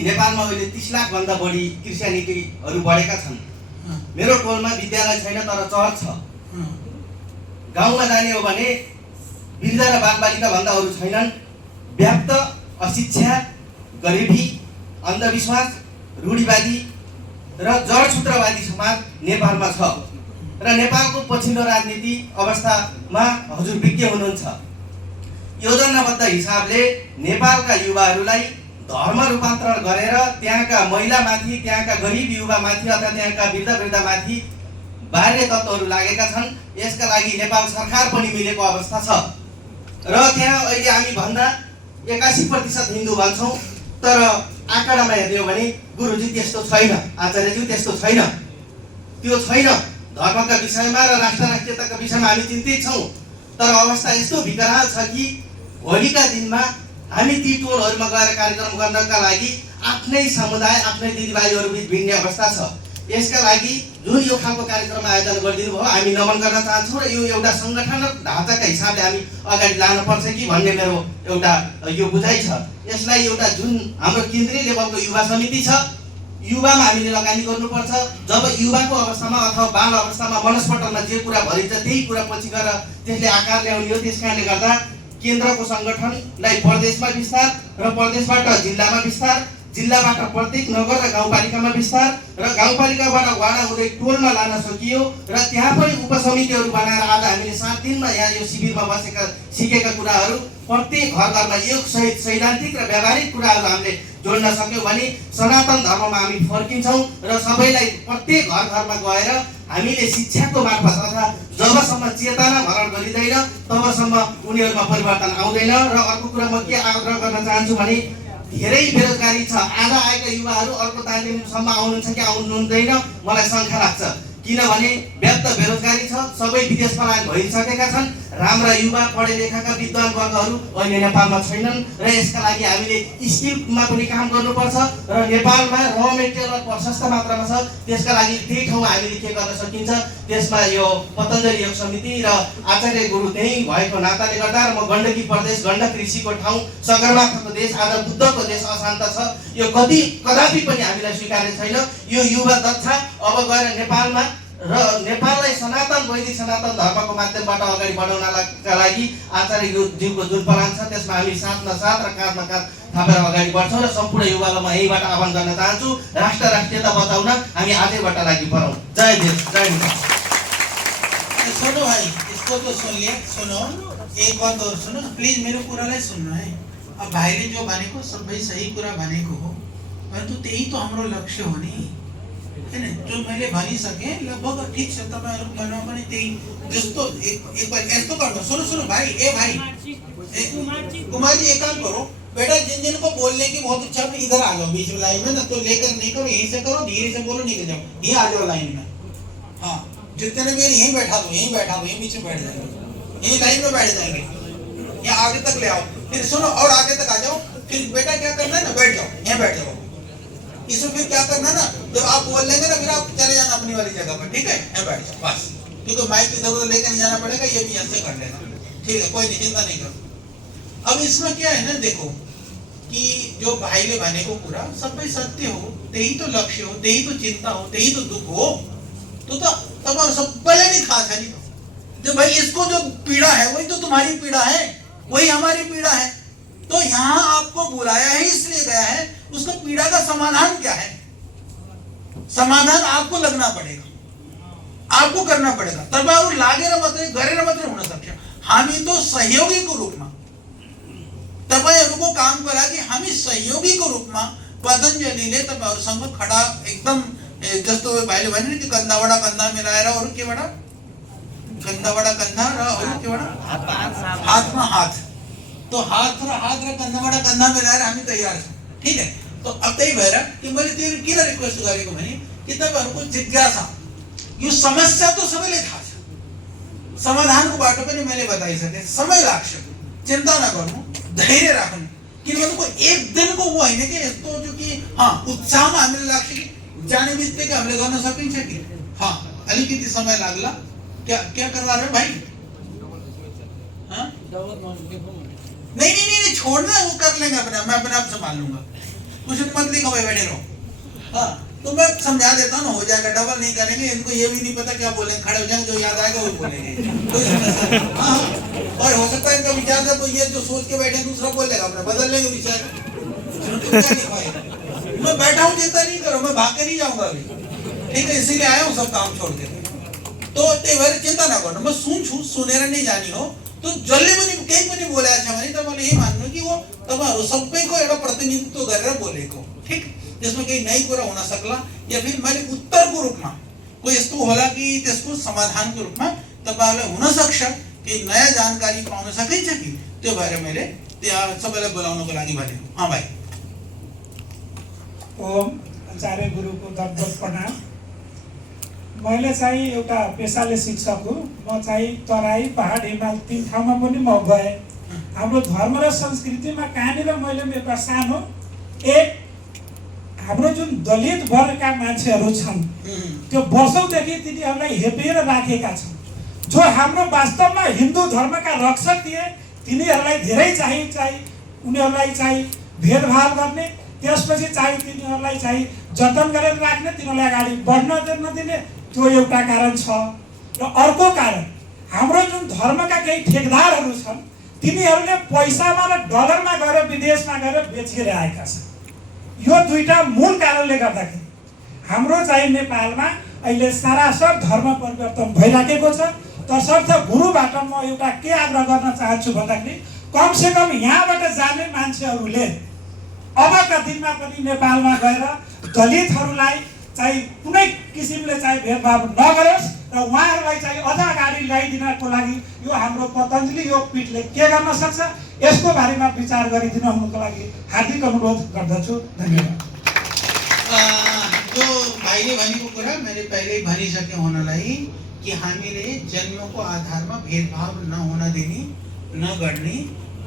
कि नेपालमा अहिले 30 लाख भन्दा बढी क्रिस्चियनिटीहरू बढेका छन्। मेरो टोलमा विद्यालय छैन तर चर्च छ। गाउँमा जाने हो भने वृद्ध र बालबालिका भन्दा अरू छैनन्। व्याप्त अशिक्षा, गरिबी, अन्धविश्वास, रूढिवादी र जडसूत्रवादी समाज नेपालमा छ र नेपालको पछिल्लो राजनीति अवस्थामा हजुर विज्ञ हुनुहुन्छ। योजनाबद्ध हिसाबले नेपालका युवाहरूलाई धर्म रूपान्तरण गरेर त्यहाँका महिलामाथि, त्यहाँका गरिब युवामाथि अथवा त्यहाँका वृद्धमाथि बाह्य तत्त्वहरू लागेका छन्। यसका लागि नेपाल सरकार पनि मिलेको अवस्था छ र त्यहाँ अहिले हामी भन्दा 81% हिन्दू भन्छौँ, तर आँकडामा हेर्ने हो भने गुरुजी त्यस्तो छैन, आचार्यज्यू त्यस्तो छैन, त्यो छैन। धर्मका विषयमा र राष्ट्रियताका विषयमा हामी चिन्तित छौँ, तर अवस्था यस्तो विकराल छ कि भोलिका दिनमा हामी ती टोलहरूमा गएर कार्यक्रम गर्नका लागि आफ्नै समुदाय, आफ्नै दिदीबहिनीहरू बिच भिड्ने अवस्था छ। यसका लागि जुन यो खालको कार्यक्रम आयोजना गरिदिनु भयो हामी नमन गर्न चाहन्छौँ र यो एउटा सङ्गठनक ढाँचाका हिसाबले हामी अगाडि लानुपर्छ कि भन्ने मेरो एउटा यो बुझाइ छ। यसलाई एउटा जुन हाम्रो केन्द्रीय लेभलको युवा समिति छ, युवामा हामीले लगानी गर्नुपर्छ। जब युवाको अवस्थामा अथवा बाल अवस्थामा मनस्पटलमा जे कुरा भरिन्छ त्यही कुरा पछि गएर त्यसले आकार ल्याउने हो। त्यस कारणले गर्दा केन्द्रको सङ्गठनलाई प्रदेशमा विस्तार र प्रदेशबाट जिल्लामा विस्तार, जिल्लाबाट प्रत्येक नगर र गाउँपालिकामा विस्तार र गाउँपालिकाबाट वाडा हुँदै टोलमा लान सकियो र त्यहाँ पनि उपसमितिहरू बनाएर आज हामीले 7 दिनमा यहाँ यो शिविरमा बसेका सिकेका कुराहरू प्रत्येक घर घरमा योग सहित सैद्धान्तिक र व्यावहारिक कुराहरू हामीले जोड्न सक्यौँ भने सनातन धर्ममा हामी फर्किन्छौँ र सबैलाई प्रत्येक घर घरमा गएर हामीले शिक्षाको मार्फत अथवा जबसम्म चेतना भरण गरिँदैन तबसम्म उनीहरूमा परिवर्तन आउँदैन। र अर्को कुरा म के आग्रह गर्न चाहन्छु भने धेरै बेरोजगारी छ। आज आएका युवाहरू अर्को तालिमसम्म आउनुहुन्छ कि आउनुहुँदैन मलाई शङ्का लाग्छ, किनभने व्याप्त बेरोजगारी छ, सबै विदेश पलायन भइसकेका छन्। राम्रा युवा पढे लेखाका विद्वान वर्गहरू अहिले नेपालमा छैनन् र यसका लागि हामीले स्किलमा पनि काम गर्नुपर्छ र नेपालमा र मेटेरियल प्रशस्त मात्रामा छ। त्यसका लागि त्यही ठाउँमा हामीले के गर्न सकिन्छ, त्यसमा यो पतञ्जलि योग समिति र आचार्य गुरु त्यही भएको नाताले गर्दा र म गण्डकी प्रदेश, गण्डक ऋषिको ठाउँ, सगरमाथाको देश, आज बुद्धको देश अशान्त छ, यो कदापि पनि हामीलाई स्वीकार्य छैन। यो युवा दक्ष अब गएर नेपालमा र नेपाललाई सनातन वैदिक सनातन धर्मको माध्यमबाट अगाडि बढाउनका लागि आचार्यज्यूको जुन प्लान छ त्यसमा हामी साथमा साथ र काँधमा काँध थापेर अगाडि बढ्छौँ र सम्पूर्ण युवालाई म यहीँबाट आह्वान गर्न चाहन्छु, राष्ट्रियता बचाउन हामी आजैबाट लागि बढौँ। जय देश, जय हिन्द। सुनो भाई, इसको तो सुन लिया, सुनो एक बात और सुनो प्लीज, मेरो कुरालाई सुन्नु है। अब भाइले जो भनेको सबै सही कुरा भनेको हो, परन्तु त्यही त हाम्रो लक्ष्य हो नि, हैन? जो मैले भनिसकेँ लगभग ठिक छ। तपाईँहरूको मनमा पनि त्यही जस्तो एक बार यस्तो गर्नु। सुनो सुनो भाई, ए भाई कुमार जी, एक काम करो बेटा, जिन को बोलने की बहुत इच्छा है इधर आ जाओ बीच में लाइन में ना, तो लेकर नहीं करो, यहीं से करो, धीरे से बोलो, निकल जाओ, यहीं आ जाओ लाइन में। हाँ, जितने भी यहीं बैठा दो, यहीं बीच में बैठ जाएंगे, यहीं लाइन में बैठ जाएंगे, यहाँ आगे तक ले आओ। फिर सुनो और आगे तक आ जाओ। फिर बेटा क्या करना है ना, बैठ जाओ, यहाँ बैठ जाओ। इसमें फिर क्या करना ना, जब आप बोल लेंगे ना फिर आप चले जाना अपनी वाली जगह पर, ठीक है? यहाँ बैठ जाओ बस, क्योंकि माइक इधर उधर लेकर नहीं जाना पड़ेगा, ये भी ऐसे कर लेना, ठीक है? कोई नहीं, चिंता नहीं करो। अब इसमें क्या है ना, देखो कि जो भाइले भनेको कुरा सबै सत्य हो, त्यही तो लक्ष्य हो, त्यही तो चिंता हो, त्यही तो दुख हो, तो तपाईँहरू सबैलाई नै थाहा छ नि जो भाई इसको जो पीड़ा है वही तो तुम्हारी पीड़ा है, वही हमारी पीड़ा है। तो यहाँ आपको बुलाया है इसलिए गया है, उसको पीड़ा का समाधान क्या है, समाधान आपको लगना पड़ेगा, आपको करना पड़ेगा। तपाईहरु लागेर मात्रै गरेर मात्रै हुन सक्छ। हामी तो सहयोगीको रूपमा तपाईहरुको कामको लागि हामी सहयोगीको रूपमा पतञ्जलिले तपाईहरुसँग खडा एकदम जस्तो भाइले भने नि कन्धाबाट कन्धा मिलाएर अरु केबाट कन्धाबाट कन्धा र अरु केबाट हातमा हात, तो हात र कन्धाबाट कन्धा मिलाएर हामी तयार छौं, ठीक है? तो अब त्यही भएर कि मैले त्यो किन रिक्वेस्ट गरेको भने कि तपाईहरुको जिज्ञासा, यो समस्या तो सबैले थाहा छ, समाधानको बाटो पनि मैले बताइसके, समय लाग्छ, चिन्ता नगर्नु, धैर्य राख्नु। किनभने को एक दिनको वो हैन कि यस्तो जो कि हां उत्साहमा हामीले लाग्छ कि जाने बित्तिकै हामीले गर्न सकिन्छ कि हां अलिकति समय लाग्ला। क्या करवा रहे हो भाई? हाँ? नहीं छोड़ना, वो कर लेंगे अपने, मैं अपने आप संभाल लूंगा। कुछ मत लिखो भाई, बैठे रहो। हाँ, तो मैं समझा देता हूँ ना, हो जाएगा, डबल नहीं करेंगे। इनको ये भी नहीं पता क्या बोलेंगे, खड़े हो जाएंगे, जो याद आएगा वो बोलेंगे। कोई समस्या नहीं। हाँ, और हो सकता है इनका विचार था तो ये जो सोच के बैठे दूसरा बोल लेगा, अपना बदल लेंगे विचार। मैं बैठा हूँ, चिंता नहीं करो, मैं भाग के नहीं जाऊंगा अभी, ठीक है, इसीलिए आया हूँ सब काम छोड़ के। तो ते भएर चिंता नगर्नु, म सुन्छु, सुनेर नै जानी हो। तो जसले पनि केही पनि बोलेको छ भने तपाईले यही मान्नु कि वो तपाईहरु सबैको एउटा प्रतिनिधित्व गरेर बोलेको, ठीक? त्यसमा केही नयाँ कुरा हुन सक्ला, या फिर मैले उत्तरको रूपमा कोही यस्तो होला कि त्यसको समाधानको रूपमा तपाईहरुलाई हुन सक्छ कि नयाँ जानकारी पाउन सकिन्छ कि, त्यो भएर मैले त्यहाँ सबैलाई बोलाउनको लागि भनेको। हाँ भाइ। ओम आचार्य गुरुको दत्त प्रणाम। मैले चाहिँ एउटा पेसाले शिक्षक हुँ। म चाहिँ तराई, पहाड, हिमाल 3 ठाउँमा पनि म गएँ। हाम्रो धर्म र संस्कृतिमा कहाँनिर मैले एउटा सानो एक हाम्रो जुन दलित वर्गका मान्छेहरू छन्, त्यो वर्षौंदेखि तिनीहरूलाई हेपेर राखेका छन्। जो हाम्रो वास्तवमा हिन्दू धर्मका रक्षक थिए, तिनीहरूलाई धेरै चाहिँ उनीहरूलाई चाहिँ भेदभाव गर्ने, त्यसपछि चाहिँ तिनीहरूलाई चाहिँ जतन गरेर राख्ने, तिनीहरूलाई अगाडि बढ्न नदिने, त्यो एउटा कारण छ। र अर्को कारण, हाम्रो जुन धर्मका केही ठेकदारहरू छन्, तिनीहरूले पैसामा र डलरमा गएर विदेशमा गएर बेचिरहेका छन्। यो दुईटा मूल कारणले गर्दाखेरि हाम्रो चाहिँ नेपालमा अहिले सरासर धर्म परिवर्तन भइराखेको छ। तसर्थ गुरुबाट म एउटा के आग्रह गर्न चाहन्छु भन्दाखेरि, कमसे कम यहाँबाट जाने मान्छेहरूले अबका दिनमा पनि नेपालमा गएर दलितहरूलाई चाहिँ कुनै किसिमले चाहिँ भेदभाव नगरोस् र उहाँहरूलाई चाहिँ अझ अगाडि ल्याइदिनको लागि यो हाम्रो पतञ्जलि योगपीठले के गर्न सक्छ, यसको बारेमा विचार गरिदिनु हुनुको लागि हार्दिक अनुरोध गर्दछु। धन्यवाद। जो भाइले भनेको कुरा मैले पहिल्यै भनिसके हुनलाई कि हामीले जन्मको आधारमा भेदभाव नहुन दिने, नगर्ने,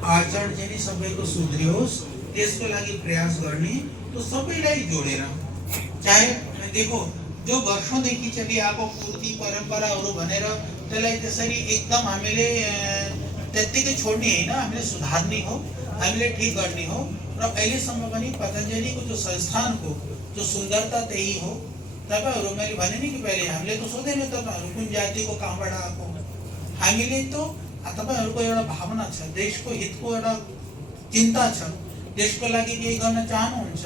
आचरण चाहिँ सबैको सुध्रियोस् त्यसको लागि प्रयास गर्ने, तो सबैलाई जोडेर, चाहे देखो जो वर्षौंदेखि चलिआएको कुर्ती परम्पराहरू भनेर त्यसलाई त्यसरी एकदम हामीले त्यत्तिकै छोड्ने हैन, हामीले सुधार्ने हो, हामीले ठीक गर्ने हो। र अहिलेसम्म पनि पतञ्जलिको जो संस्थानको जो सुन्दरता त्यही हो। तपाईहरु मैले भने नि कि पहिले हामीले त सोध्दैनौँ तपाईहरु कुन जातिको कहाँबाट आएको, हामीले त तपाईहरुको एउटा भावना छ, देशको हितको एउटा चिन्ता छ, देशको लागि केही गर्न चाहनुहुन्छ,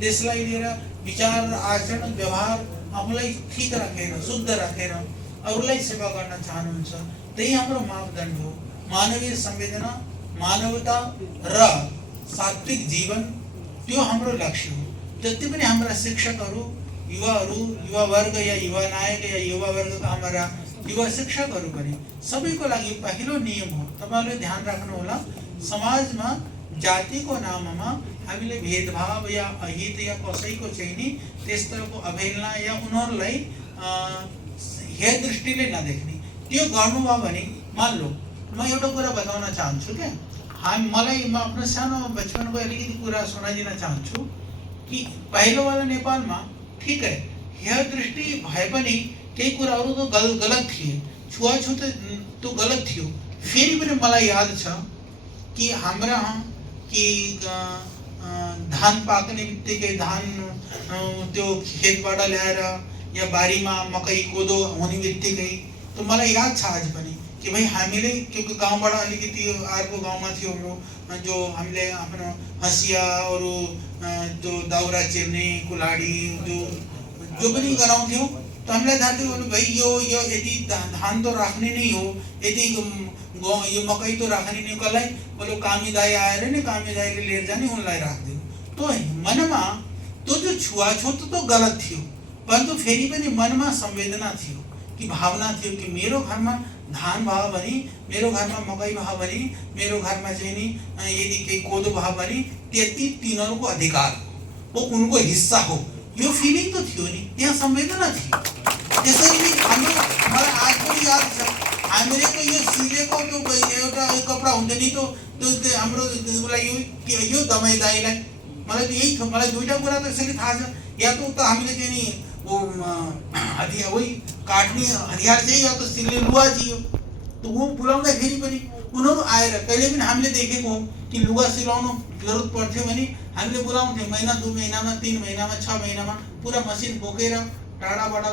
देशलाई लिएर विचार, आचरण, व्यवहार आफूलाई ठीक राखेर, शुद्ध राखेर अरूलाई सेवा गर्न चाहनुहुन्छ, त्यही हाम्रो मापदण्ड हो। मानवीय संवेदना, मानवता र सात्विक जीवन, त्यो हाम्रो लक्ष्य हो। जति पनि हाम्रा शिक्षकहरू, युवाहरू, युवा वर्ग या युवा नायक या युवा वर्गका हाम्रा युवा शिक्षकहरू पनि सबैको लागि पहिलो नियम हो, तपाईहरुले ध्यान राख्नु होला, समाजमा जातिको नाममा हामीले भेदभाव या अहित या कसैको चाहिँ नि त्यस तरहको अवहेलना या उनीहरूलाई हेय दृष्टिले नदेख्ने, त्यो गर्नुभयो भने मान लो म एउटा कुरा बताउन चाहन्छु क्या, म आफ्नो सानो बचपनको अलिकति कुरा सुनाइदिन चाहन्छु कि पहिलोवाला नेपालमा ठिक है हेय दृष्टि भए पनि केही कुराहरू त गलत थिए, छुवाछुत तो गलत थियो। फेरि पनि मलाई याद छ कि हाम्रा कि धान पाक्ने बित्तिकै धान त्यो खेतबाट ल्याएर या बारीमा मकै कोदो हुने बित्तिकै तो मलाई याद छ आज पनि कि भाई हामीले क्योंकि गाउँबाट अलिकति अर्को गाउँमा थियो हाम्रो, जो हामीले आफ्नो हँसिया अरू जो दाउरा चिर्ने कुलाडी जो पनि गराउँथ्यौँ, तो हामीलाई थाहा थियो भाइ यो यदि धान तो राख्ने नै हो, यदि यो मकै तो राख्ने नै, कसलाई बोलो कामी दाई आएर नि कामी दाईले लिएर जाने उनलाई राख्दियो। तो मनमा तो जो छुवाछुत तो गलत थियो, परन्तु फेरि पनि मनमा संवेदना थियो कि भावना थियो कि मेरो घरमा धान भयो भने, मेरो घरमा मकै भयो भने, मेरो घरमा चाहिँ नि यदि केही कोदो भयो भने त्यति तिनीहरूको अधिकार हो, वो उनको हिस्सा हो, यो फिलिङ त थियो नि, त्यहाँ संवेदना थियो। त्यसैले हाम्रो मलाई आज पनि याद छ, हामीले त यो सिलेको त्यो एउटा कपडा हुन्छ नि, त्यो हाम्रो यो दमाई दाईलाई मलाई त यही थियो, मलाई दुईटा कुरा त यसरी थाहा छ, या त हामीले चाहिँ नि वो हतियार वही काट्ने हतियार चाहिँ या त सिल्ने लुगा थियो, तो वो बुलाउँदाखेरि पनि उनीहरू आएर कहिले पनि हामीले देखेको हो कि लुगा सिलाउनु जरुरत पर्थ्यो भने हामीले बोलाउँथ्यौँ महिना 2 महिनामा 3 महिनामा 6 महिनामा पुरा मसिन बोकेर टाढाबाट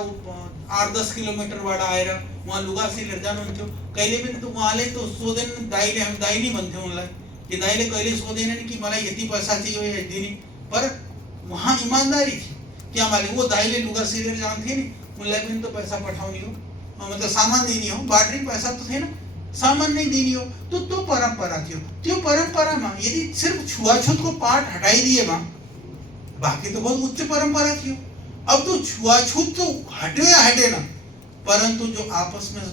8-10 किलोमिटरबाट आएर उहाँ लुगा सिलेर जानुहुन्थ्यो। कहिले पनि त उहाँले त सोधेन, दाइले हामी दाइ नै भन्थ्यौँ उनलाई कि दाइले कहिले सोधेनन् कि मलाई यति पैसा चाहियो या दिने, पर उहाँ इमान्दारी थियो कि हामीले वो दाइले लुगा सिलेर जान्थे नि उनलाई पनि त पैसा पठाउने हो, मतलब सामान दिने हो, बाटरी पैसा त थिएन, सामान नहीं दिने हो। तो परंपरा थियो। त्यो परंपरामा यदि सिर्फ छुवाछुतको पाठ हटाइदिएमा बाँकी तो बहुत उच्च परंपरा थियो। अब तो छुवाछुत तो हटे या हटेन, परंतु जो आपस में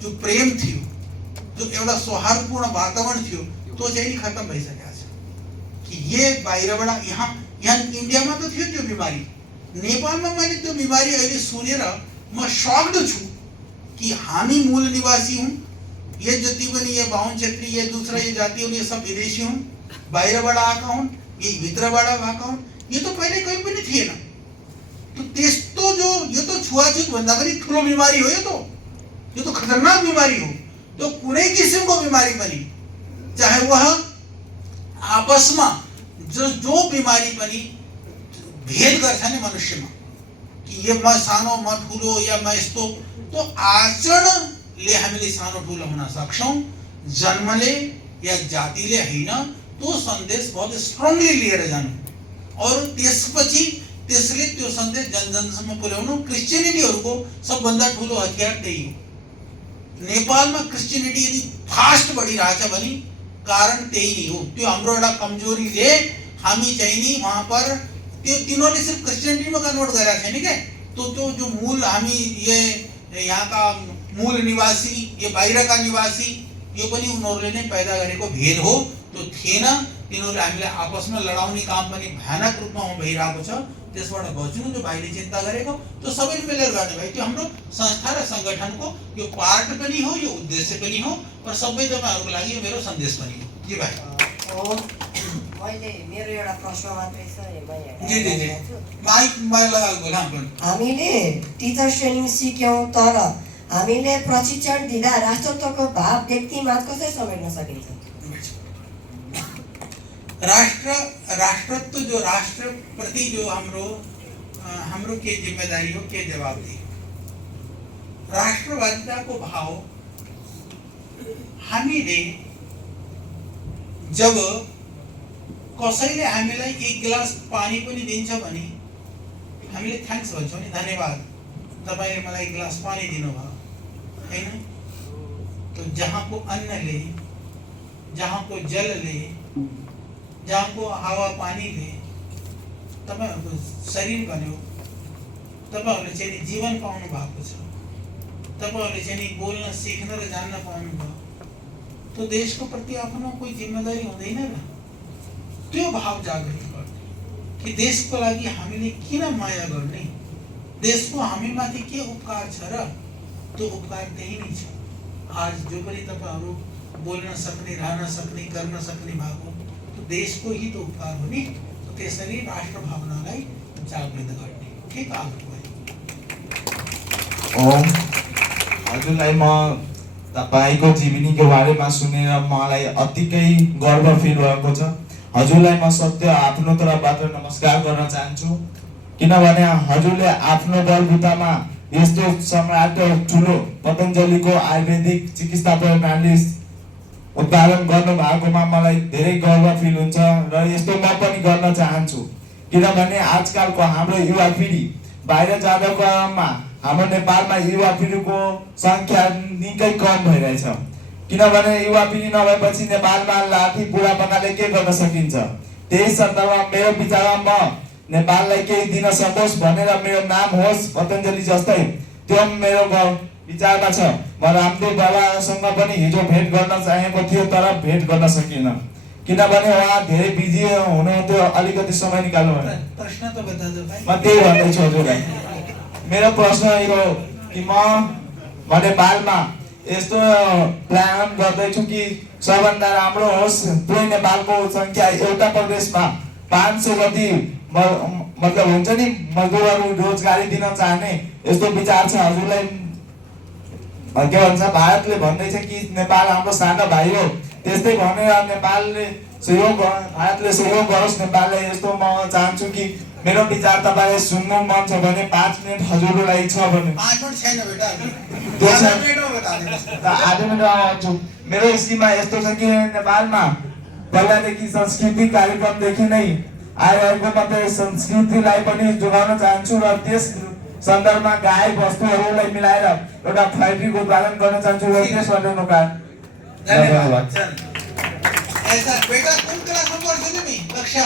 जो प्रेम थियो, जो एउटा सौहार्दपूर्ण वातावरण थियो, तो चाहिँ खत्म भइसकेको छ। कि ये बाहिरबाट यहाँ इन्डियामा त थियो त्यो बिमारी, नेपालमा मैले त्यो बिमारी अहिले सुनेर म सक्ड छु कि हामी मूल निवासी हूँ, ये जति पनि ये बाहुन क्षेत्री, ये दूसरा ये जातिहरू ये सब विदेशी हुन्, बाहिरबाट आएका हुन्, ये भित्रबाट आएका हुन्, ये तो पहिले कहीँ पनि थिएन। तो त्यस्तो जो यो तो छुवाछुत भन्दा पनि ठुलो बिमारी हो, यो तो खतरनाक बिमारी हो। तो कुनै किसिमको बिमारी पनि, चाहे वह आपसमा जो बिमारी पनि भेद गर्छ नि मनुष्यमा कि ये म सानो म ठुलो या म यस्तो, तो आचरणले हामीले सानो ठुलो हुन सक्छौं, जन्मले या जातिले हैन। तो सन्देश बहुत स्ट्रङली लिएर जानु और त्यसपछि त्यसले त्यो सन्देश जनजनसम्म पुर्याउनु। क्रिश्चियनिटीहरुको सबभन्दा ठुलो हतियार त्यही हो। नेपालमा क्रिश्चियनिटी यदि फास्ट बढिरहेछ भने कारण त्यही नै हो। त्यो हाम्रो एउटा कमजोरीले हामी चाहिँ नि वहाँ पर त्यो तिनीहरूले सिर्फ क्रिश्चियनिटीमा कन्भर्ट गरेका छैन के। तो जो मूल हामी ये यहाँ का मूल निवासी, ये बाहिर का निवासी, यो पनि उनीहरूले नै पैदा गरेको भेद हो। तो थिएन, तिनीहरूले हामीलाई आपसमा लडाउने काम पनि भयानक रूपमा भइरहेको छ। त्यसबाट बच्नु जो भाइले चिन्ता गरेको, तो सबैले मिलेर गर्ने भाइ, त्यो हाम्रो संस्था र संगठनको यो पार्ट पनि हो, यो उद्देश्य पनि हो, पर सबै तपाईहरुको लागि यो मेरो सन्देश पनि हो। जी भाइ। मैले मेरो एउटा प्रश्न मात्रै छ, जी माइक लगाएको बोला पनि। हामीले टिचर ट्रेनिङ सिक्यौं, तर हामीले प्रशिक्षण दिँदा राष्ट्रत्वको भाव व्यक्तिमा कसरी समेट्न सकिन्छ? राष्ट्रत्व जो राष्ट्र प्रति जो हाम्रो के जिम्मेदारी हो, के जवाबदेही। राष्ट्रवादिताको भाव हामीले जब कसैले हामीलाई एक गिलास पानी पनि दिन्छ भने हामीले थ्याङ्क्स भन्छौँ नि, धन्यवाद तपाईले मलाई एक गिलास पानी दिनुभयो, हैन? तो जहाँ को अन्नले, जहाँ को जलले, जहाँ को हावा पानीले तपाईहरुको शरीर बन्यो, तपाईहरुले चाहिँ जीवन पाउनु भएको छ, तपाईहरुले चाहिँ बोल्न सिक्न र जान्न पाउनु भयो। तो देशको प्रति आफ्नो कोही जिम्मेदारी हुँदैन र? त्यो भाव जागृत गर्ने कि देशको लागि हामीले किन माया गर्ने, देशको हामीमाथि के उपकार छ र? त्यो उपकार त्यही नै छ। आज जो पनि तपाईहरु बोल्न सक्ने, रहन सक्ने, गर्न सक्ने भएको, तो देशको ही तो उपकार हो नि। तो त्यसरी राष्ट्र भावनालाई जागृत गर्ने के काम हो? हजुरलाई म तपाईको जीवनीको बारेमा सुनेर मलाई अतिकै गर्व फिल भएको छ। हजुरलाई म सत्य आफ्नो तर्फबाट नमस्कार गर्न चाहन्छु, किनभने हजुरले आफ्नो बलबुतामा यस्तो सम्राट ठुलो पतञ्जलिको आयुर्वेदिक चिकित्सा प्रणाली उत्पादन गर्नु भएकोमा मलाई धेरै गर्व फिल हुन्छ र यस्तो म पनि गर्न चाहन्छु। किनभने आजकलको हाम्रो युवा पिढी बाहिर जाँदा क्रममा हाम्रो नेपालमा युवा पिढीको संख्या निकै कम भइरहेछ। किनभने युवा पिढी नभएपछि नेपालमा लाठी बुढापाकाले के गर्न सकिन्छ। त्यही सन्दर्भमा मेरो विचारमा म नेपाललाई केही दिन सकोस् भनेर मेरो नाम होस् पतञ्जलि जस्तै, त्यो मेरो विचारमा छ। म रामदेव बाबासँग पनि हिजो भेट गर्न चाहेको थियो, तर भेट गर्न सकिन, किनभने उहाँ धेरै बिजी हुनुहुन्थ्यो, अलिकति समय निकाल्नु भयो। प्रश्न त बता दो भाइ। म त्यही भन्दैछु हजुरलाई। मेरो प्रश्न यो कि म नेपालमा यस्तो प्लान गर्दैछु कि सबभन्दा राम्रो होस्, पुरै नेपालको संख्या एउटा प्रदेशमा 500 जति मतलब हुन्छ नि मजदुरहरू रोजगारी दिन चाहने यस्तो विचार छ हजुरलाई। के भन्छ, भारतले भन्दैछ कि नेपाल हाम्रो सानो भाइ हो, त्यस्तै भनेर नेपालले भारतले सहयोग गरोस् नेपालले। यस्तो म चाहन्छु कि मेरो विचार तपाईँले सुन्नु मन छ भने 5 मिनट हजुरलाई छ भने 5 मिनट छैन बेटा दो छ। 5 मिनटमा बता दिनुहोस्। आधे मिनट आउँछु। मेरो स्थितिमा यस्तो छ कि नेपालमा पहिलादेखि सांस्कृतिक कार्यक्रमदेखि नै आइरहेको मात्रै संस्कृतिलाई पनि जोगाउन चाहन्छु र त्यस सन्दर्भमा गाई वस्तुहरूलाई मिलाएर एउटा फ्याक्ट्रीको उत्पादन गर्न चाहन्छु र त्यसबाट धन्यवाद। ऐसा बेटा कुन क्लासमा पढ्छौ तिमी? कक्षा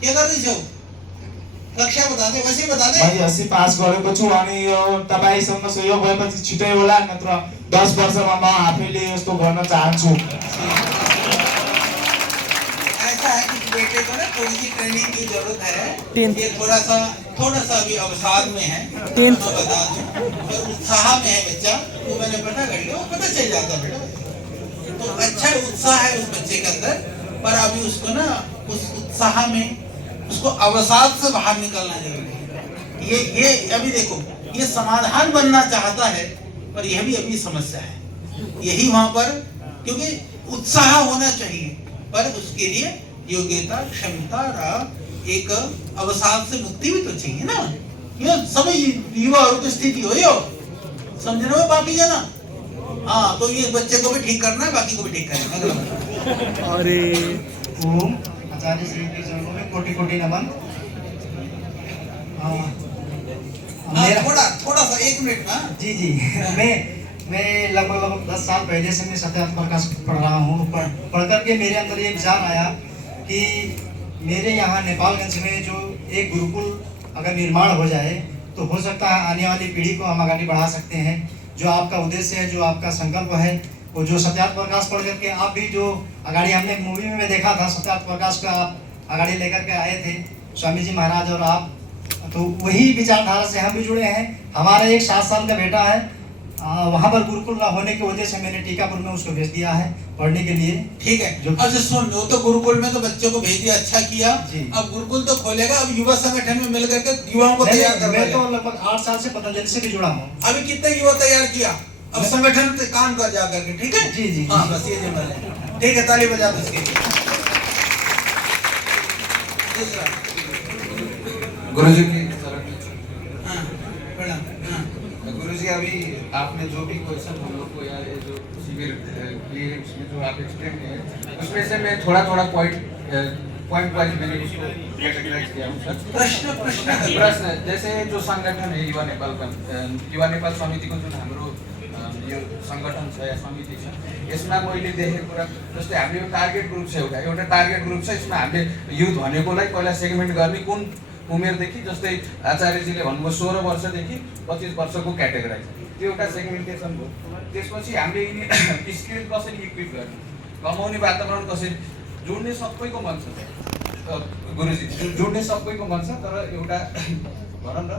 के गर्दैछौ? कक्षा बता दे, वैसे बता दे। मैले 80 पास गरेको छु अनि यो तपाईसँग सहयोग भएपछि छिटै होला, नत्र 10 वर्षमा म आफैले यस्तो गर्न चाहन्छु। ऐसा है कि बेटे को ना थोड़ी सी ट्रेनिंग की जरूरत है। ये थोड़ा सा अभी अवसाद में है, मैं बता दूं, और उत्साह में है बच्चा, तो मैंने पता कर लिया, पता चल जाता बेटा। तो अच्छा उत्साह है उस बच्चे के अंदर, पर अभी उसको ना उस उत्साह में उसको अवसाद से बाहर निकलना जरूरी है। ये अभी देखो, ये समाधान बनना चाहता है, पर यह भी अभी समस्या है। यही वहां पर, क्योंकि उत्साह होना चाहिए, पर उसके लिए योग्यता, क्षमता र एक अवसाद से मुक्ति भी तो चाहिए ना। यो सबै युवाहरूको स्थिति हो यो, समझने में बाकी है ना। हाँ, तो ये बच्चे को भी ठीक करना है, बाकी को भी ठीक करना है। अरे ओम आचार्य श्री के चरणों में कोटि कोटि नमन। थोड़ा सा 1 मिनट ना। जी मैं लगभग 10 साल पहले से मैं सत्यार्थ प्रकाश पढ़ रहा हूँ। पढ़ करके मेरे अंदर ये विचार आया कि मेरे यहाँ नेपालगंज में जो एक गुरुकुल अगर निर्माण हो जाए तो हो सकता है आने वाली पीढ़ी को हम आगे बढ़ा सकते हैं। जो आपका उद्देश्य है, जो आपका संकल्प है, वो जो सत्यार्थ प्रकाश पढ़ करके आप भी जो अगाड़ी हमने मूवी में देखा था, सत्यार्थ प्रकाश का आप अगाड़ी लेकर के आए थे स्वामी जी महाराज और आप, तो वही विचारधारा से हम भी जुड़े हैं। हमारा एक 7 साल का बेटा है, वहाँ पर गुरुकुल न होने की वजह से मैंने टीकापुर में उसको भेज दिया है पढ़ने के लिए। ठीक है। अच्छा सुन, वो तो गुरुकुल में तो बच्चों को भेज दिया, अच्छा किया। अब गुरुकुल तो खोलेगा, अब युवा संगठन में मिल करके युवाओं को तैयार कर। मैं तो लगभग 8 साल से पतंजलि से भी जुड़ा हूँ। अभी कितने युवा तैयार किया? अब संगठन पे काम कर जा करके, ठीक है। जी हाँ, बस ये जिम्मेदारी है। ठीक है, ताली बजा दो इसके लिए। गुरुजी की हाँ, प्रणाम। हाँ, गुरुजी अभी आपने जो भी क्वेश्चन हम लोग को या ये जो शिविर लिए उसमें जो आप एक्सप्लेन किए, उसमें से मैं थोड़ा पॉइंट वाइज मैंने उसको कैटेगराइज किया हूँ सर। प्रश्न जैसे जो संगठन है युवा नेपाल समितिको जुन हाम्रो यो संगठन छ या समिति छ, यसमा मैले देखेको कुरा जस्तै हाम्रो टार्गेट ग्रुप छ, एउटा टार्गेट ग्रुप छ। यसमा हामीले युथ भनेकोलाई पहिला सेगमेन्ट गर्ने कुन उमेरदेखि, जस्तै आचार्यजीले भन्नुभयो 16 वर्षदेखि 25 वर्षको क्याटेगोराइज, त्यो एउटा सेगमेन्टेसन हो। त्यसपछि हामीले यिनी स्किल कसरी इक्विप गर्ने, कमाउने वातावरण कसरी, जोड्ने सबैको मन छ गुरुजी, जोड्ने सबैको मन छ, तर एउटा भनौँ न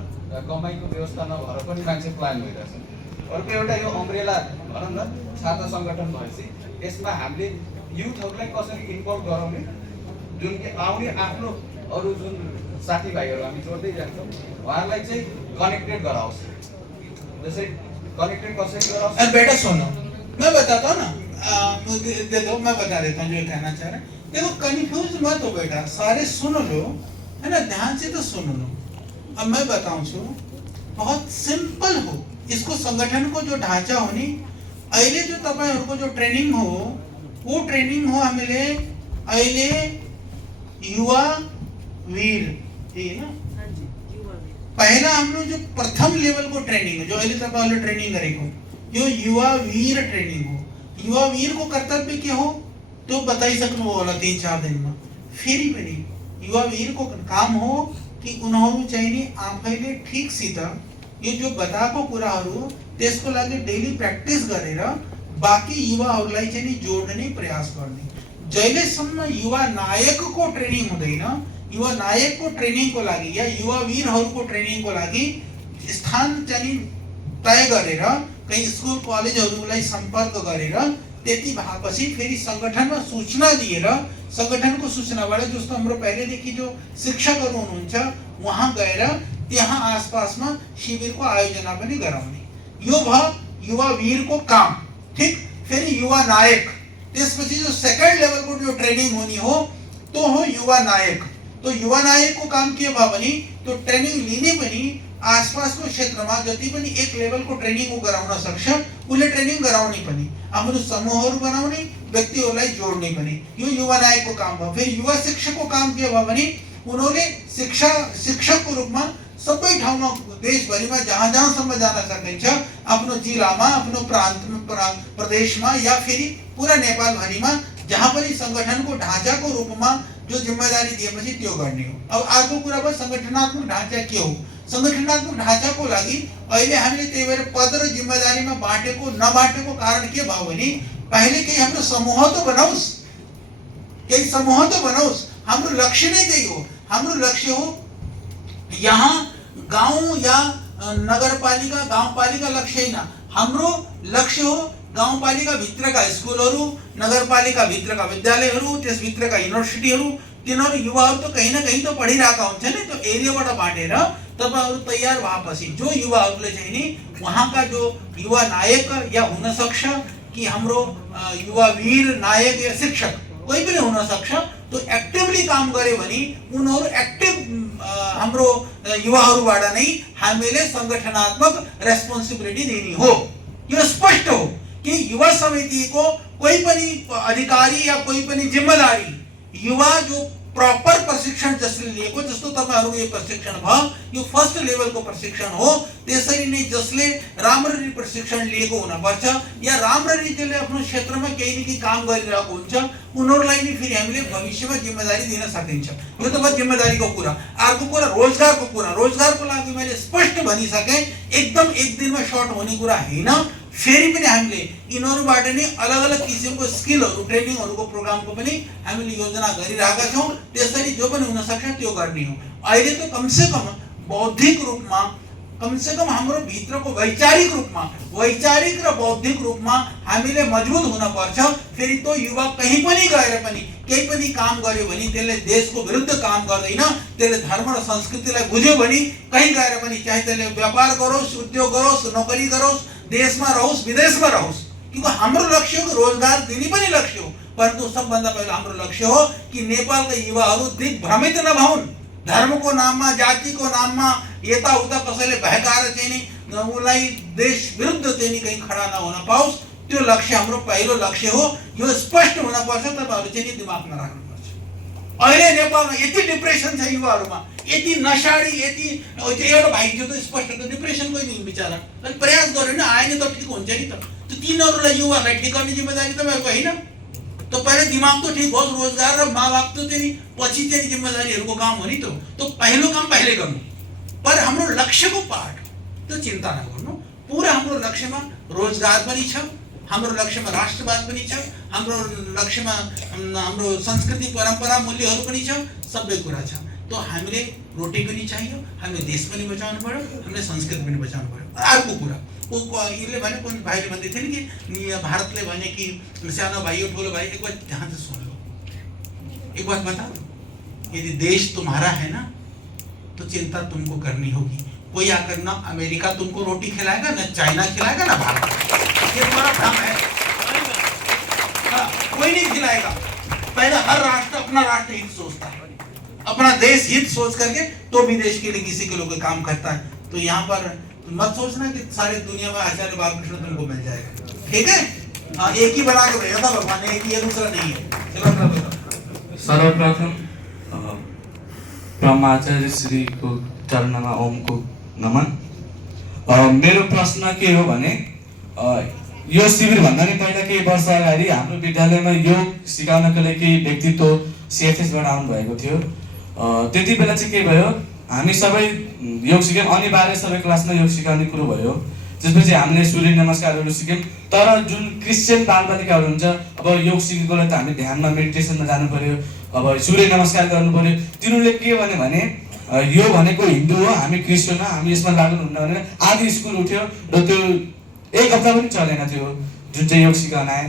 कमाइको व्यवस्था नभएर पनि मान्छे प्लान भइरहेछ। अर्को एउटा यो अम्ब्रेला भनौँ न छात्र सङ्गठन भएपछि यसमा हामीले युथहरूलाई कसरी इन्भल्भ गराउने, जुन कि आउने आफ्नो अरू जुन साथीभाइहरू हामी जोड्दै जान्छौँ उहाँहरूलाई चाहिँ कनेक्टेड गराओस्। जैसे कनेक्टेड कसरी गराओस्। बेटा सुनो, मैं बताता हूँ ना, दे दो, मैं बता देता हूँ जो कहना चाह रहे हैं। देखो, कंफ्यूज मत हो बेटा, सारे सुन लो, है ना, ध्यान से तो सुन लो। अब मैं बताऊँ छु, बहुत सिंपल हो। इसको संगठन को जो ढांचा होनी, अहिले जो तपाईहरुको जो ट्रेनिंग हो, वो ट्रेनिंग हो हामीले अहिले युवा वीर, ठीक है ना। पहला हमने जो प्रथम लेवल को ट्रेनिंग है, जो अहिले तपाईहरुले ट्रेनिंग गरेको, यो युवा वीर ट्रेनिंग हो। युवा वीर को कर्तव्य के हो तो बताई सक्नु होला 3-4 दिन में, फेरि पनि युवा वीर को काम हो कि उनीहरु चाहिँ नि आफैले ठीकसित यो जो बताको कुराहरु त्यसको लागि डेली प्र्याक्टिस गरेर बाँकी युवाहरुलाई चाहिँ नि जोड्ने प्रयास गर्ने। जहिलेसम्म युवा नायकको ट्रेनिङ हुँदैन, युवा नायकको ट्रेनिङको लागि या युवा वीरहरुको ट्रेनिङको लागि स्थान चाहिँ तय गरेर कहीं स्कुल कलेजहरुलाई सम्पर्क गरेर त्यति भएपछि फेरि संगठनमा सूचना दिएर संगठनको सूचनाबाट जस्तो हाम्रो पहिलेदेखि जो शिक्षकहरु हुनुहुन्छ वहाँ गएर त्यहाँ आसपासमा शिविरको आयोजना पनि गराउने। यो भयो युवा वीरको काम, ठीक। फेरि युवा नायक, त्यसपछि जो सेकेन्ड लेभलको जो ट्रेनिङ हुने हो त्यो हो युवा नायक। तो युवा नायकको काम के भयो भने त्यो ट्रेनिङ लिने पनि आसपासको क्षेत्रमा जति पनि एक लेभलको ट्रेनिङ उ गराउन सक्छ उसले ट्रेनिङ गराउने पनि, आफ्नो समूहहरू बनाउने, व्यक्तिहरूलाई जोड्ने पनि, यो युवा नायकको काम भयो। फेरि युवा शिक्षकको काम के भयो भने उनीहरूले शिक्षकको रूपमा सबै ठाउँमा देशभरिमा जहाँ जहाँसम्म जान सकिन्छ आफ्नो जिल्लामा, आफ्नो प्रान्तमा, प्रदेशमा या फेरि पुरा नेपालभरिमा जहाँ पनि सङ्गठनको ढाँचाको रूपमा जो जिम्मेदारी दिएपछि त्यो गर्ने हो। अब अर्को कुरा भयो सङ्गठनात्मक ढाँचा के हो। सङ्गठनात्मक ढाँचाको लागि अहिले हामीले त्यही भएर पद र जिम्मेदारीमा बाँटेको नबाँटेको कारण के भयो भने पहिले केही हाम्रो समूह त बनाओस्, केही समूह त बनाओस्। हाम्रो लक्ष्य नै त्यही हो। हाम्रो लक्ष्य हो यहाँ गाउँ या नगरपालिका गाउँपालिका लक्ष्य होइन, हाम्रो लक्ष्य हो गाउँपालिका भित्रका स्कुलहरू, नगरपालिका भित्रका विद्यालयहरू, त्यसभित्रका युनिभर्सिटीहरू, तिनीहरू युवाहरू त कहीँ न कहीँ त पढिरहेका हुन्छ नि। त्यो एरियाबाट बाँटेर तपाईँहरू तयार भएपछि जो युवाहरूले चाहिँ नि वहाँका जो युवा नायक या हुनसक्छ कि हाम्रो युवा वीर नायक या शिक्षक कोही पनि हुनसक्छ, त्यो एक्टिभली काम गऱ्यो भने उनीहरू एक्टिभ हाम्रो युवाहरूबाट नै हामीले सङ्गठनात्मक रेस्पोन्सिबिलिटी दिने हो। यो स्पष्ट हो कि युवा समितिको कोही पनि अधिकारी या कोही पनि जिम्मेदारी युवा जो प्रपर प्रशिक्षण जसले लिएको, जस्तो तपाईँहरूको यो प्रशिक्षण भयो यो फर्स्ट लेभलको प्रशिक्षण हो, त्यसरी नै जसले राम्ररी प्रशिक्षण लिएको हुनुपर्छ या राम्ररी जसले आफ्नो क्षेत्रमा केही न केही काम गरिरहेको हुन्छ उनीहरूलाई नै फेरि हामीले भविष्यमा जिम्मेदारी दिन सकिन्छ। यो त भयो जिम्मेदारीको कुरा। अर्को कुरा रोजगारको कुरा। रोजगारको लागि मैले स्पष्ट भनिसकेँ, एकदम एक दिनमा सर्ट हुने कुरा होइन। फेरि पनि हामीले यिनीहरूबाट नै अलग अलग किसिमको स्किलहरू ट्रेनिङहरूको प्रोग्रामको पनि हामीले योजना गरिरहेका छौँ। त्यसरी जो पनि हुनसक्छ त्यो गर्ने हो। अहिले त कमसेकम बौद्धिक रूपमा, कमसेकम हाम्रो भित्रको वैचारिक रूपमा, वैचारिक र बौद्धिक रूपमा हामीले मजबुत हुनपर्छ। फेरि त्यो युवा कहीँ पनि गएर पनि केही पनि काम गर्यो भने त्यसले देशको विरुद्ध काम गर्दैन, त्यसले धर्म र संस्कृतिलाई बुझ्यो भने कहीँ गएर पनि चाहे त्यसले व्यापार गरोस्, उद्योग गरोस्, नोकरी गरोस्, देशमा रहोस्, विदेशमा रहोस्। क्योंकि हाम्रो लक्ष्य हो रोजगार दिने पनि लक्ष्य हो, परन्तु सबभन्दा पहिला हाम्रो लक्ष्य हो कि नेपालका युवाहरू दिग्भ्रमित नभउन्। धर्मको नाममा, जातिको नाममा यताउता कसैले भएकाएर चाहिँ नि उसलाई देश विरुद्ध चाहिँ नि कहीँ खडा नहुन पाओस्, त्यो लक्ष्य हाम्रो पहिलो लक्ष्य हो। यो स्पष्ट हुनपर्छ, तपाईँहरू चाहिँ नि दिमागमा राख्नुपर्छ। अहिले नेपालमा यति डिप्रेसन छ युवाहरूमा, यति नशाडी, यति एउटा भाइ जो त स्पष्ट डिप्रेसन कोही नहीं बिचरा, अनि प्रयास गर्यो भने आएन त ठिक हुन्छ नि त। त्यो तिनीहरूलाई युवालाई ठिक गर्ने जिम्मेदारी तपाईँहरूको होइन। तो पहले दिमाग तो ठीक होस्, रोजगार र माँ बाप तो तेरी पछि तेरी जिम्मेदारीहरूको काम हो नि। तो पहिलो काम पहिले गर्नु, पर हाम्रो लक्ष्यको पार्ट त्यो चिन्ता नगर्नु। पुरा हाम्रो लक्ष्यमा रोजगार पनि छ, हाम्रो लक्ष्यमा राष्ट्रवाद पनि छ, हाम्रो लक्ष्यमा हाम्रो संस्कृति परम्परा मूल्यहरू पनि छ, सबै कुरा छ। तो हामीले रोटी पनि चाहियो, हामीले देश पनि बचाउनु पर्यो, हामीले संस्कृति पनि बचाउनु पर्यो। अर्को कुरा यसले भने कुन भाइले भन्दै थियो नि कि भारतले भने कि सानो भाइ हो ठुलो भाइ, एक बार ध्यान से सुन लो, एक बात बता दो, यदि देश तुम्हारा है ना तो चिंता तुमको करनी होगी। कोई आकर ना अमेरिका तुमको रोटी खिलाएगा, ना चाइना खिलाएगा, ना भारत, ये तुम्हारा काम है। कोई नहीं खिलाएगा। पहले हर राष्ट्र अपना राष्ट्र हित सोचता है, अपना देश हित सोच करके तो भी देश के लिए किसी के लोग काम करता है। तो यहाँ पर मत सोचना कि सारी दुनिया में आचार्य बालकृष्ण तुमको मिल जाएगा, ठीक है? हाँ, एक ही बना के भेजा था भगवान ने, एक ही है, दूसरा नहीं है। चलो सर्वप्रथम ब्रह्माचार्य श्री को चरणमा ओमको नमन। मेरो प्रश्न के हो भने यो शिविर भन्दा नि पहिला केही वर्ष अगाडि हाम्रो विद्यालयमा योग सिकाउनको लागि केही व्यक्तित्व सिएफएसबाट आउनु भएको थियो। त्यति बेला चाहिँ के भयो, हामी सबै योग सिक्यौँ, अनिवार्य सबै क्लासमा योग सिकाउने कुरो भयो। त्यसपछि हामीले सूर्य नमस्कारहरू सिक्यौँ। तर जुन क्रिस्चियन बालबालिकाहरू हुन्छ, अब योग सिकेकोलाई त हामी ध्यानमा मेडिटेसनमा जानु पर्यो, अब सूर्य नमस्कार गर्नु पर्यो। तिनीहरूले के भन्यो भने यो भनेको हिन्दू हो, हामी क्रिस्चियन हो, हामी यसमा लाग्नुहुन्न भनेर आधी स्कुल उठ्यो र त्यो एक हप्ता पनि चलेन त्यो जुन चाहिँ योग सिकाउन आए।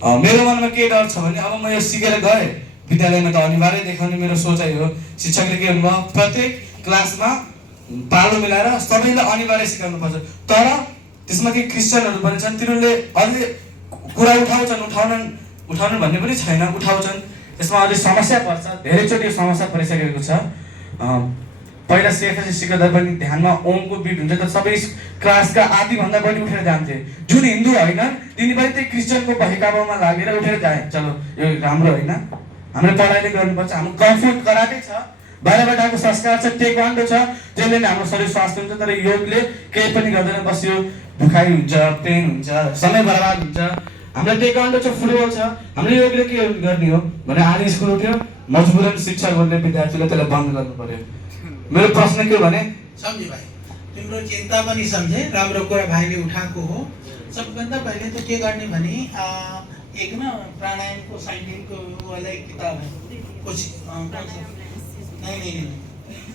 मेरो मनमा के डर छ भने अब म यो सिकेर गएँ विद्यालयमा त अनिवार्य देखाउने मेरो सोचाइ हो। शिक्षकले के भन्नुभयो, प्रत्येक क्लासमा पालो मिलाएर सबैलाई अनिवार्य सिकाउनुपर्छ। तर त्यसमा केही क्रिस्चियनहरू पनि छन्, तिनीहरूले अझै कुरा उठाउँछन्, उठाउनु भन्ने पनि छैन, उठाउँछन्। त्यसमा अलिक समस्या पर्छ, धेरैचोटि यो समस्या परिसकेको छ। पहिला CFSC सिकाउँदा पनि ध्यानमा ओमको बिट हुन्छ त सबै क्लासका आधीभन्दा बढी उठेर जान्थे। जुन हिन्दू होइनन् तिनी पनि त्यही क्रिस्चियनको बहकावामा लागेर उठेर जाए। चलो यो राम्रो होइन, हामीले पढाइले गर्नुपर्छ। हाम्रो कम्फु कराटे छ, बाहिरबाट आएको संस्कार छ, टेक्वान्डो छ, जसले नै हाम्रो शरीर स्वास्थ्य हुन्छ। तर योगले केही पनि गर्दैन, बस यो दुखाइ हुन्छ, पेन हुन्छ, समय बर्बाद हुन्छ। हाम्रो टेक्वान्डो छ, फुटबल छ, हाम्रो योगले के गर्ने हो भने आधी स्कुल उठ्यो, मजबुरन शिक्षा गर्ने विद्यार्थीले त्यसलाई बन्द गर्नु पर्यो। मेरो प्रश्न के हो भने सम्झे भाइ, तिम्रो चिन्ता पनि सम्झे, राम्रो कुरा भाइले उठाएको हो। सबभन्दा पहिले त के गर्ने भने एक न प्राणायामको साइन्टिफिक वाला एक किताब है, कुछ नहीं,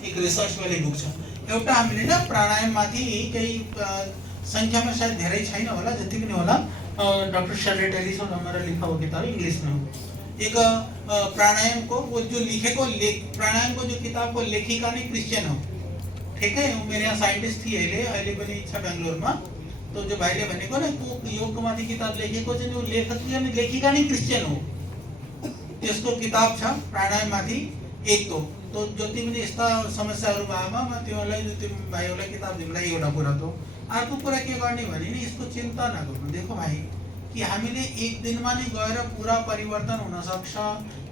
एक रिसर्च वाली बुक छ। एउटा हामीले न प्राणायाममाथि केही संख्यामा सायद धेरै छैन होला, जति पनि होला, डॉक्टर शर्ले टेलिसन हमारा लिखा हुआ किताब इंग्लिश में हो। एक प्राणायाम को वो जो लिखेको प्राणायाम को जो किताब को लेखिका नै क्रिस्चियन हो, ठीक है। वो मेरे यहाँ साइंटिस्ट थी अहिले पनि छ बेंगलोरमा। तो जो भाइले भनेको न योगको माथि किताब लेखेको चाहिँ वो लेखिका नै क्रिस्चियन हो। त्यसको किताब छ प्राणायाम माथि एक दो। तो जति पनि यस्ता समस्याहरू भएमा म त्यसलाई त्यो भाइहरूलाई किताब दिउँलाई एउटा कुरा। तो अर्को कुरा के गर्ने भने नि यसको चिन्ता नगर्नु। देखो भाइ कि हामीले एक दिनमा नै गएर पूरा परिवर्तन हुन सक्छ,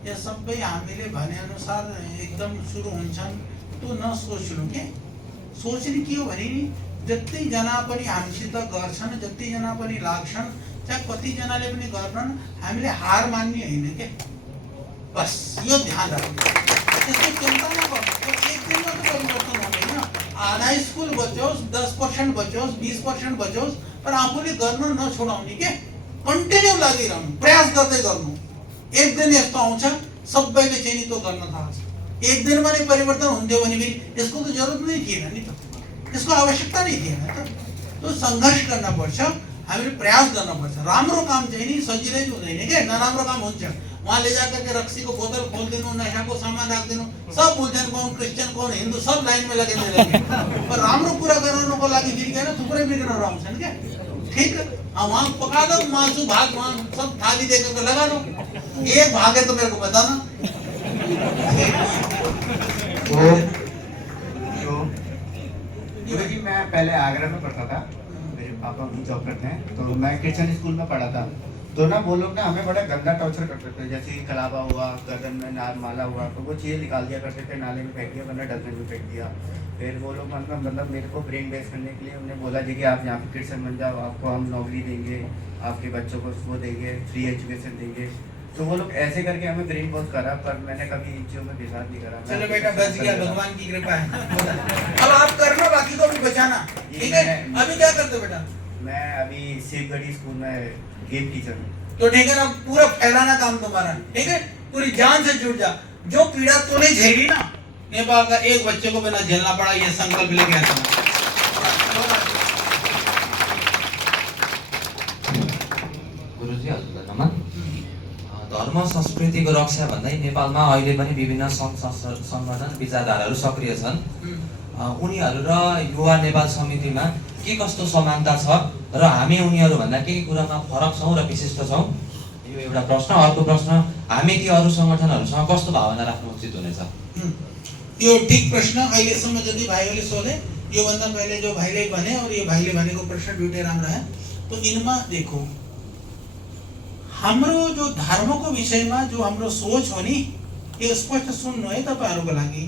या सबै हामीले भने अनुसार एकदम सुरु हुन्छन्, तो नसोच्नु के। सोच्ने के हो भने नि जति जना पनि हामीसित गर्छन्, जति जना पनि लाग्छन्, चाहे कति जनाले पनि गर्छन्, हामीले हार मान्ने हैन के। बस यो ध्यान राख्नु, त्यसको चिन्ता नगर्नु। एक दिनमा त परिवर्तन हुँदैन। आधा स्कुल बचोस्, 10% बचोस्, 20% बचोस्, पर आफूले गर्न नछोडाउने के। कन्टिन्यू लागिरहनु, प्रयास गर्दै गर्नु। एक दिन यस्तो आउँछ सबैले चाहिँ नि त्यो गर्न थाल्छ। एक दिनमा नै परिवर्तन हुन्थ्यो भने पनि यसको त जरुरत नै थिएन नि त, यसको आवश्यकता नै थिएन त। तो सङ्घर्ष गर्न पर्छ, हामीले प्रयास गर्न पर्छ। राम्रो काम चाहिँ नि सजिलै हुँदैन के, नराम्रो काम हुन्छ। वहाँ ले जाकर के रक्सी को बोतल खोल देनु, नशा को सामान राख देनु, सब बुझ्छन् कौन क्रिस्चियन कौन हिन्दू, सब लाइन में लगे रहेंगे। पर राम्रो कुरा गर्नको लागि फेरि के थुप्रै बिग्रहरू आउँछन् क्या। ठीक है, वहाँ पका दो मासु भात, वहाँ सब थाली देकर लगा दो। एक भाग है तो मेरे को बताना। जी मैं पहले आगरा में पढ़ता था, मेरे पापा भी जॉब करते हैं, तो मैं क्रिश्चियन स्कूल में पढ़ा था। तो ना वो लोग ना हमें बड़ा गंदा टॉर्चर करते थे। जैसे कलावा हुआ, गर्दन में नार माला हुआ, तो वो चीज़ें निकाल दिया करते थे, नाले में फेंक दिया, वरना डस्टबिन में फेंक दिया। फिर वो लोग मतलब मेरे को ब्रेन वेस्ट करने के लिए उन्हें बोला जी कि आप यहाँ पे क्रिश्चियन बन जाओ, आपको हम नौकरी देंगे, आपके बच्चों को वो देंगे, फ्री एजुकेशन देंगे। तो वो लोग ऐसे करके हमें ब्रेन वॉश करा, पर मैंने कभी इन चीज़ों में विश्वास नहीं करा। चलो बेटा बच गया, भगवान की कृपा है। अब आप करना, बाकी को भी बचाना, ठीक है। अभी क्या करते हो बेटा? मैं अभी शिवगढ़ी स्कूल में गेम टीचर हूँ। तो ठीक है ना, पूरा फैलाना काम तुम्हारा, ठीक है। पूरी जान से जुट जा। जो पीड़ा तूने झेली ना, नेपाल का एक बच्चे को बिना झेलना पड़ा, ये संकल्प लेके आना। गुरुजी हजुरलाई नमन। धर्म संस्कृतिको रक्षा भन्दै नेपालमा अहिले पनि विभिन्न सङ्गठन विचारधाराहरू सक्रिय छन्। उनीहरू र युवा नेपाल समितिमा के कस्तो समानता छ र हामी उनीहरूभन्दा के कुरामा फरक छौँ र विशिष्ट छौँ, यो एउटा प्रश्न। अर्को प्रश्न, हामी ती अरू सङ्गठनहरूसँग कस्तो भावना राख्नु उचित हुनेछ? यो ठीक प्रश्न। अहिलेसम्म जति भाइहरूले सोधे, योभन्दा पहिले जो भाइले भने और यो भाइले भनेको प्रश्न दुईटै राम्रो है। तो इनमा देखो, हाम्रो जो धर्मको विषयमा जो हाम्रो सोच हो नि, यो स्पष्ट सुन्नु है तपाईहरुको लागि।